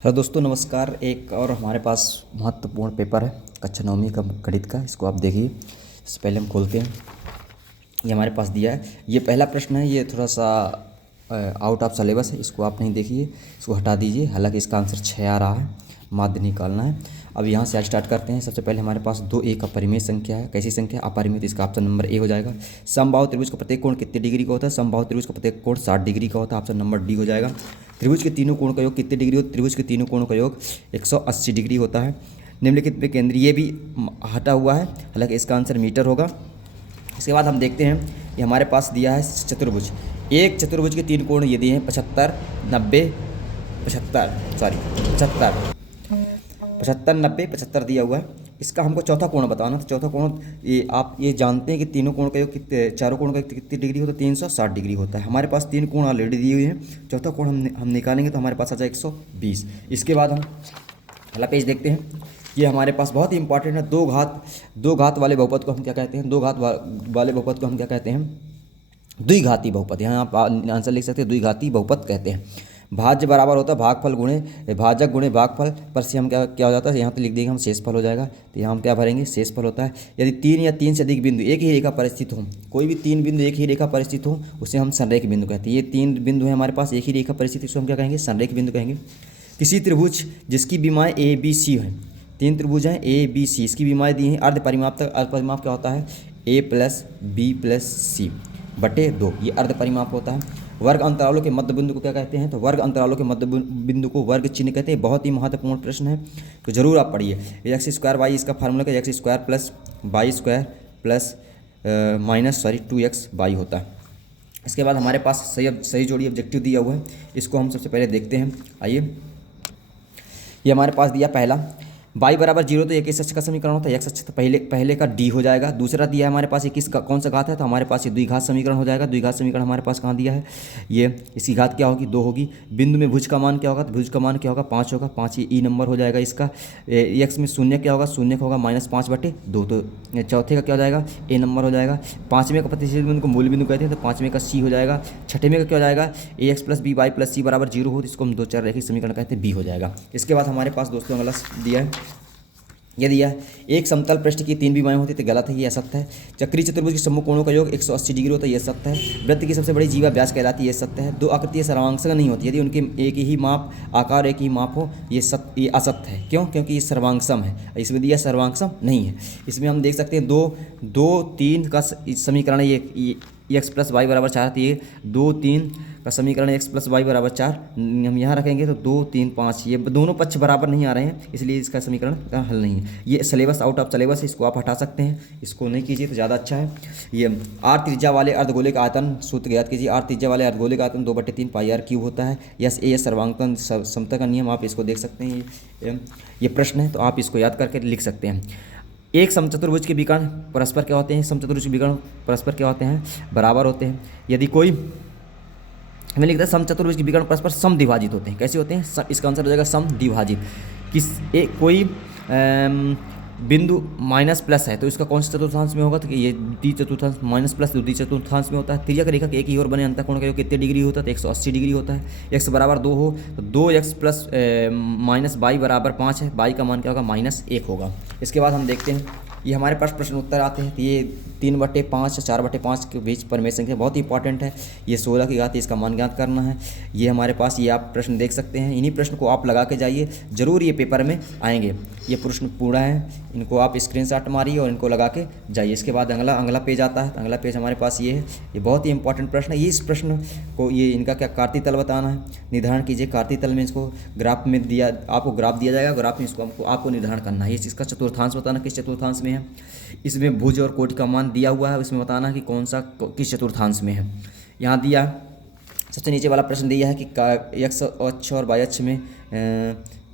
Hello दोस्तों, नमस्कार। एक और हमारे पास महत्वपूर्ण पेपर है कक्षा 9वीं का गणित का। इसको आप देखिए। इससे पहले हम खोलते हैं। ये हमारे पास दिया है। ये पहला प्रश्न है। ये थोड़ा सा आउट ऑफ सिलेबस है, इसको आप नहीं देखिए, इसको हटा दीजिए। हालांकि इसका आंसर 6 आ रहा है, माध्य निकालना है। अब यहाँ से स्टार्ट करते हैं। सबसे पहले हमारे पास 2 एक अपरिमेय संख्या है। कैसी संख्या? अपरिमेय। इसका ऑप्शन नंबर ए हो जाएगा। समबाहु त्रिभुज का प्रत्येक कोण कितने डिग्री का होता है? समबाहु त्रिभुज का प्रत्येक कोण 60 डिग्री का होता है। ऑप्शन नंबर डी हो जाएगा। त्रिभुज के तीनों कोण का योग कितने डिग्री होता है? त्रिभुज के तीनों कोणों का योग 180 डिग्री होता है। निम्नलिखित में केंद्र, ये भी हटा हुआ है, हालांकि इसका आंसर मीटर होगा। इसके बाद हम देखते हैं, ये हमारे पास दिया है चतुर्भुज। एक चतुर्भुज के 3 कोण ये दिए हैं 75, 90, 75 दिया हुआ है। इसका हमको चौथा कोण बताना। तो चौथा कोण, ये आप ये जानते हैं कि तीनों कोण का योग कितने, चारों कोण का कितनी डिग्री होता है? 360 डिग्री होता है। हमारे पास 3 कोण ऑलरेडी दिए हुए हैं। चौथा कोण हम निकालेंगे तो हमारे पास आ जाए 120। इसके बाद हम अगला पेज देखते हैं। ये हमारे पास बहुत ही इंपॉर्टेंट है। दो घात वाले बहुपद को हम क्या कहते हैं? वाले बहुपद को हम क्या कहते हैं? द्विघाती बहुपद। यहाँ आप आंसर लिख सकते हैं, द्विघाती बहुपद कहते हैं। भाज्य बराबर होता है भागफल गुणे भाजक गुणे भागफल, पर से हम क्या हो जाता है, यहाँ तो लिख देंगे हम शेषफल हो जाएगा। तो यहाँ हम क्या भरेंगे? शेषफल होता है। यदि 3 या 3 से अधिक बिंदु एक ही रेखा पर स्थित हो, कोई भी 3 बिंदु एक ही रेखा पर स्थित हो, उसे हम संरेख बिंदु कहते हैं। ये 3 बिंदु है हमारे पास एक ही रेखा पर स्थित, इसको हम क्या कहेंगे? संरेख बिंदु कहेंगे। किसी त्रिभुज जिसकी विमाएँ ए बी सी है, 3 त्रिभुज हैं ए बी सी, इसकी विमाएँ दी हैं अर्ध परिमाप तक। अर्ध परिमाप क्या होता है? ए प्लस बी प्लस सी बटे 2, ये अर्ध परिमाप होता है। वर्ग अंतरालों के मध्य बिंदु को क्या कहते हैं? तो वर्ग अंतरालों के मध्य बिंदु को वर्ग चिन्ह कहते हैं। बहुत ही महत्वपूर्ण प्रश्न है, तो जरूर आप पढ़िए। एक्स स्क्वायर वाई, इसका फार्मूला का x square plus y square plus minus 2x y होता है। इसके बाद हमारे पास सही जोड़ी ऑब्जेक्टिव दिया हुआ है, इसको हम सबसे पहले देखते हैं। आइए, ये हमारे पास दिया पहला, y बराबर 0 तो एक अक्ष का समीकरण होता है। x अक्ष तो पहले का d हो जाएगा। दूसरा दिया है हमारे पास, ये किस का कौन सा घात है? तो हमारे पास ये द्विघात समीकरण हो जाएगा। द्विघात समीकरण हमारे पास कहाँ दिया है? ये इसकी घात क्या होगी? 2 होगी। बिंदु में भुज का मान क्या होगा? तो भुज का मान क्या होगा? 5 होगा। 5 ये ई नंबर हो जाएगा इसका। x में शून्य क्या होगा? शून्य का होगा -5/2। तो चौथे का क्या हो जाएगा? ए नंबर हो जाएगा। पाँचवें का प्रतिच्छेद बिंदु को मूल बिंदु कहते हैं, तो पाँचवें का सी हो जाएगा। छठवें का क्या हो जाएगा? ax + by + c बराबर 0 हो, तो इसको हम 2 चर रैखिक समीकरण कहते हैं, बी हो जाएगा। इसके बाद हमारे पास दोस्तों अगला दिया है, ये दिया है एक समतल पृष्ठ की 3 विमाएँ होती, तो गलत है, ये असत्य है। चक्रीय चतुर्भुज के सम्मुख कोणों का योग 180 डिग्री होता है, ये सत्य है। वृत्त की सबसे बड़ी जीवा व्यास कहलाती है, ये सत्य है। 2 आकृतियाँ सर्वांगसम नहीं होती यदि उनके एक ही माप आकार एक ही माप हो, ये असत्य है। क्यों? क्योंकि ये सर्वांगसम है। इसमें दिया सर्वांगसम नहीं है। इसमें हम देख सकते हैं 2-3 का समीकरण, ये x + y = 4, तो ये 2-3 का समीकरण x + y = 4 हम यहाँ रखेंगे, तो 2, 3, 5 ये दोनों पक्ष बराबर नहीं आ रहे हैं, इसलिए इसका समीकरण का हल नहीं है। ये सिलेबस आउट ऑफ सिलेबस है, इसको आप हटा सकते हैं, इसको नहीं कीजिए तो ज़्यादा अच्छा है। ये r त्रिज्या वाले अर्धगोले का आयतन सूत्र ज्ञात कीजिए। r त्रिज्या वाले अर्धगोले का आयतन 2/3 πr³ होता है। यस, ये सर्वांकन समता का नियम, आप इसको देख सकते हैं। ये प्रश्न है, तो आप इसको याद करके लिख सकते हैं। एक समचतुर्भुज के विकर्ण परस्पर क्या होते हैं? समचतुर्भुज के विकर्ण परस्पर क्या होते हैं? बराबर होते हैं। यदि कोई, हमें लिखता है समचतुर्भुज के विकर्ण परस्पर समद्विभाजित होते हैं। कैसे होते हैं? इसका आंसर हो जाएगा समद्विभाजित। कोई बिंदु माइनस प्लस है, तो इसका कौन सा चतुर्थांश में होगा? तो ये डी चतुर्थांश, माइनस प्लस द्वितीय चतुर्थांश में होता है। त्रिज्या रेखा के एक ही ओर बने अंतःकोण का योग कितने डिग्री होता है? तो 180 डिग्री होता है। x बराबर 2 हो तो 2x + -y = 5 है। y का मान क्या होगा? -1 होगा। इसके बाद हम देखते हैं, ये हमारे पास प्रश्न उत्तर आते हैं। तो ये 3/5 4/5 के बीच परमेय संख्या बहुत ही इंपॉर्टेंट है। ये 16 की घात है, इसका मान ज्ञात करना है। ये हमारे पास, ये आप प्रश्न देख सकते हैं। इन्हीं प्रश्न को आप लगा के जाइए, जरूर ये पेपर में आएंगे। ये प्रश्न पूरा है, इनको आप स्क्रीनशॉट मारिए और इनको लगा के जाइए। इसके बाद अगला पेज आता है। अगला पेज हमारे पास ये है। ये बहुत ही इंपॉर्टेंट प्रश्न है। ये इस प्रश्न को, ये इनका क्या कार्तीय तल बताना है, निर्धारण कीजिए। कार्तीय तल में इसको ग्राफ में दिया, आपको ग्राफ दिया जाएगा, ग्राफ में इसको आपको निर्धारण करना है। इसका चतुर्थांश बताना किस चतुर्थांश में है। इसमें भुज और कोटि का मान दिया हुआ है, उसमें बताना कि कौन सा किस चतुर्थांश में है। यहाँ दिया सबसे नीचे वाला प्रश्न दिया है कि x अक्ष और y अक्ष में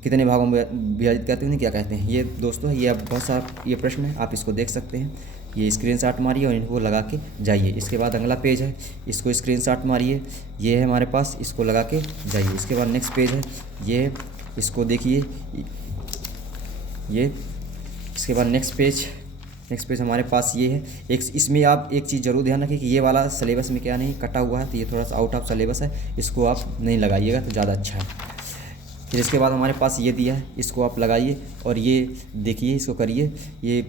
कितने भागों में विभाजित करते हैं, क्या कहते हैं। ये दोस्तों, ये बहुत सारा ये प्रश्न है, आप इसको देख सकते हैं। ये स्क्रीनशॉट मारिए और इनको लगा के जाइए। इसके बाद अगला पेज है, इसको स्क्रीनशॉट मारिए। ये है हमारे पास, इसको लगा के जाइए। इसके बाद नेक्स्ट पेज है, ये इसको देखिए। ये इसके बाद नेक्स्ट पेज हमारे पास ये है। इसमें आप एक चीज़ जरूर ध्यान रखिए कि ये वाला सिलेबस में क्या नहीं कटा हुआ है, तो ये थोड़ा सा आउट ऑफ सिलेबस है, इसको आप नहीं लगाइएगा तो ज़्यादा अच्छा है। फिर इसके बाद हमारे पास ये दिया है, इसको आप लगाइए और ये देखिए, इसको करिए ये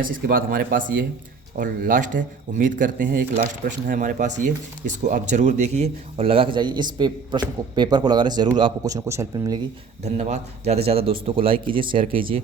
इसके बाद हमारे पास ये है और लास्ट है। उम्मीद करते हैं एक लास्ट प्रश्न है हमारे पास ये, इसको आप ज़रूर देखिए और लगा के जाइए। इस प्रश्न को पेपर को लगाने से ज़रूर आपको कुछ ना कुछ हेल्प मिलेगी। धन्यवाद। ज़्यादा से ज़्यादा दोस्तों को लाइक कीजिए, शेयर कीजिए।